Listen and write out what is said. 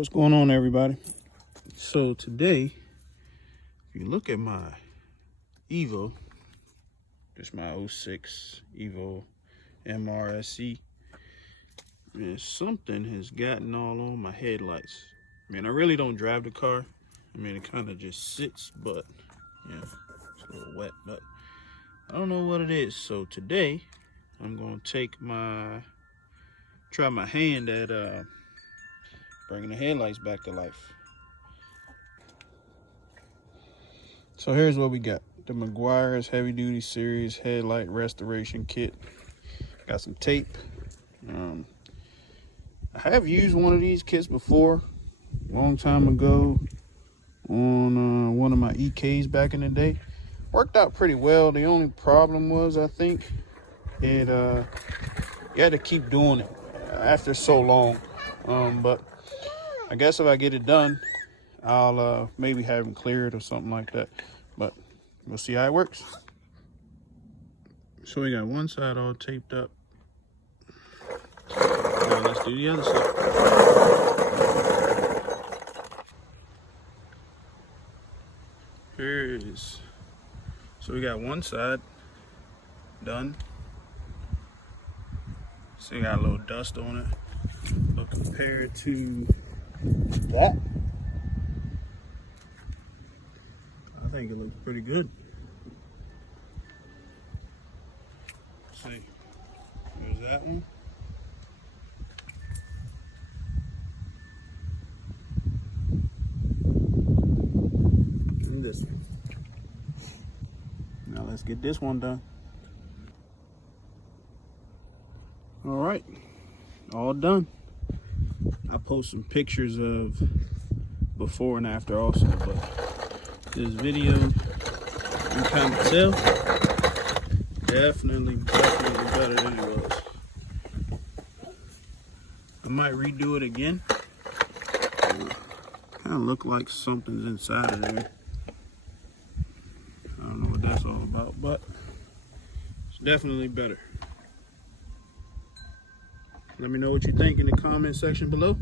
what's going on, everybody? So today, if you look at my Evo, just my '06 Evo MRSC, man, something has gotten all on my headlights. I mean, I really don't drive the car. I mean, it kind of just sits, but yeah, it's a little wet, but I don't know what it is. So today, I'm gonna try my hand at bringing the headlights back to life. So here's what we got. The Meguiar's Heavy Duty Series Headlight Restoration Kit. Got some tape. I have used one of these kits before, a long time ago, on one of my EKs back in the day. Worked out pretty well. The only problem was, I think, you had to keep doing it after so long. But I guess if I get it done, I'll maybe have them cleared or something like that. But we'll see how it works. So we got one side all taped up. Now let's do the other side. Here it is. So we got one side done. So you got a little dust on it. But compared to that, I think it looks pretty good. Let's see. There's that one. And this one. Now let's get this one done. All right, all done. I post some pictures of before and after also, but this video, you can kind of tell, definitely better than it was. I might redo it again. Kind of look like something's inside of there. I don't know what that's all about, but it's definitely better. Let me know what you think in the comment section below.